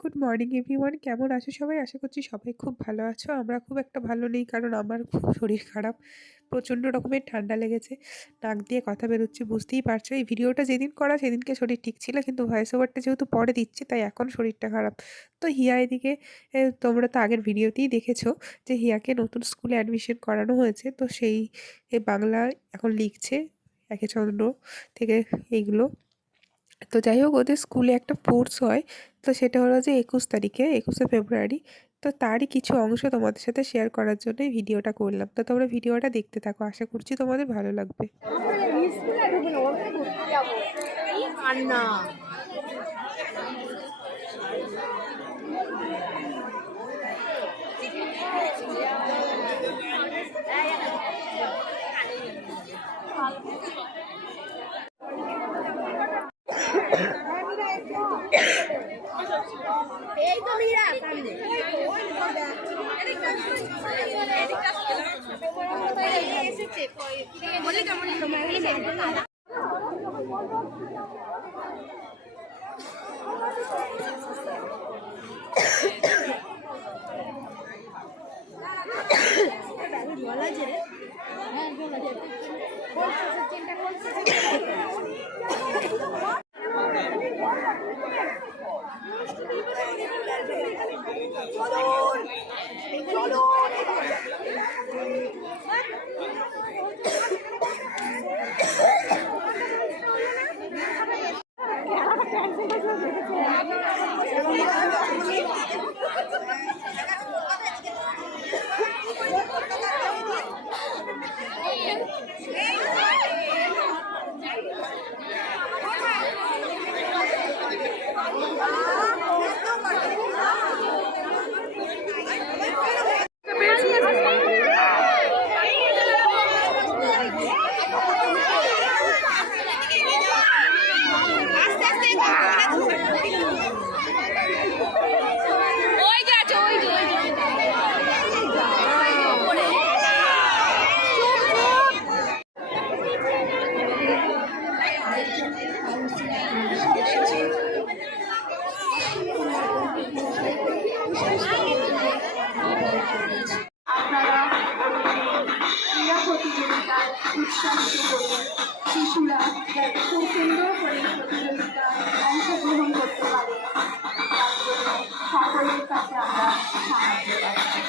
Good morning everyone, কেমন আছো সবাই? আশা করছি সবাই খুব ভালো আছো। আমরা খুব একটা ভালো নেই, কারণ আমার খুব শরীর খারাপ। প্রচণ্ড রকমের ঠান্ডা লেগেছে। নাক দিয়ে কথা বেরোচ্ছে, বুঝতেই পারছো। এই ভিডিওটা যেদিন করা সেদিনকে শরীর ঠিক ছিল, কিন্তু ভয়েস ওভারটা যেহেতু পরে দিচ্ছি তাই এখন শরীরটা খারাপ। তো হিয়া এদিকে তোমরা তো আগের ভিডিওতেই দেখেছো যে হিয়াকে নতুন স্কুলে অ্যাডমিশন করানো হয়েছে। তো সেই বাংলা এখন লিখছে, একে চন্দ্র থেকে এইগুলো। তো যাই হোক, ওদের স্কুলে একটা স্পোর্টস হয়। তো সেটা হলো যে 21 তারিখে, 21শে ফেব্রুয়ারি। তো তারই কিছু অংশ তোমাদের সাথে শেয়ার করার জন্য এই ভিডিওটা করলাম। তো তোমরা ভিডিওটা দেখতে থাকো, আশা করছি তোমাদের ভালো লাগবে। এই তো মীরা সামনে এসেছে বলি কেমন বলা যায়। হ্যাঁ বলা যায়। চিন্তা করছে শিশুরা যাতে খুব সুন্দর করে প্রতিযোগিতায় অংশগ্রহণ করতে পারে, তার জন্য সকলের কাছে আমরা সাহায্য পাচ্ছি।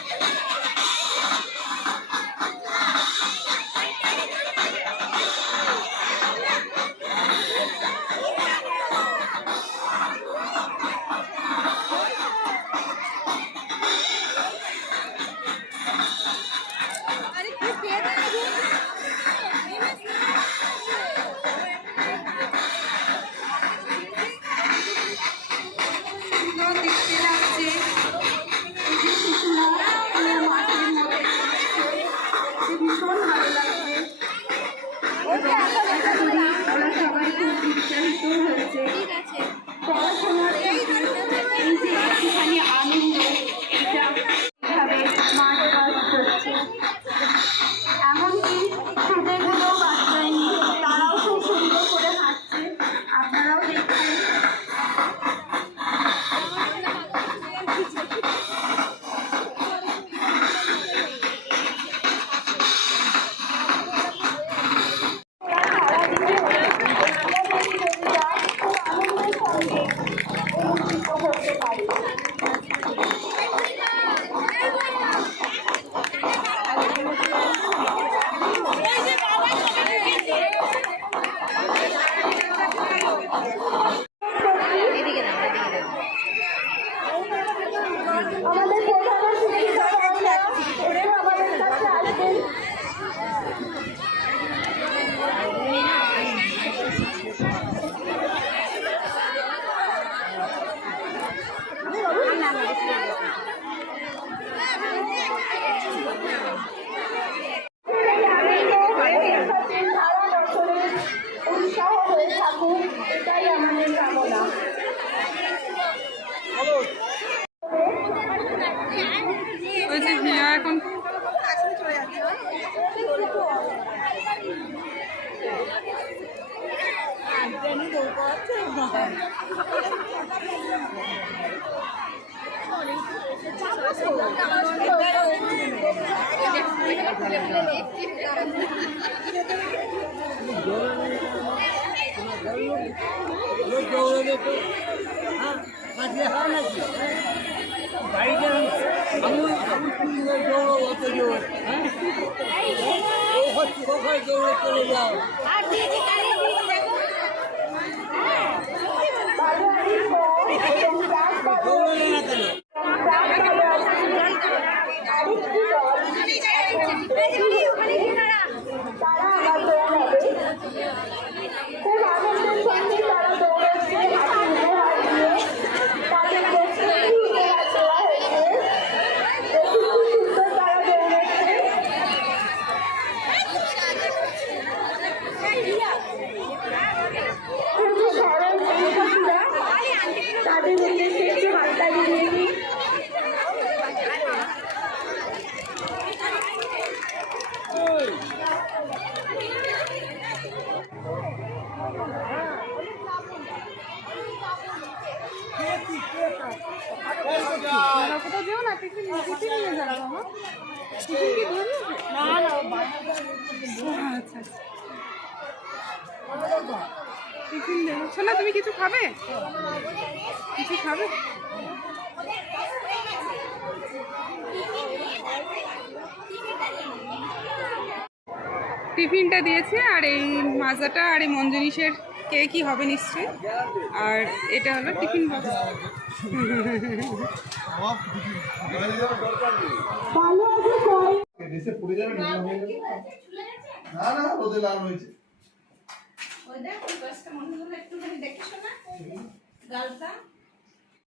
চলে যাও বারোয়ারির পর এবং দৌড়ালে না কেন আরেকটি দল তারা আবার দৌড়াবে। খুব আনন্দের সঙ্গে তারা দৌড়াচ্ছে, হাতে উপহার দিয়ে তাদের প্রস্তুতি উপহার দেওয়া হয়েছে। দেখুন কি সুন্দর তারা দৌড়াচ্ছে। খুবই সরল শিক্ষার্থীরা, তাদের উদ্দেশ্যে একটু হাততালি দিয়ে দিন। কোথাও যেও না, টিফিন টিফিন নিয়ে যাবো আমার টিফিন কি দিয়ে আচ্ছা টিফিন দেবো। শোনা, তুমি কিছু খাবে? কিছু খাবে? টিফিনটা দিয়েছে, আর এই মাজাটা আর এই মঞ্জুনিসের কেকই হবে নিশ্চয়ই। আর এটা হলো টিফিন বক্স। না না রোদে লাল হয়েছে ওই দেখ, ওই বাসটা মনে হলো একটুখানি দেখে শোনা গালটা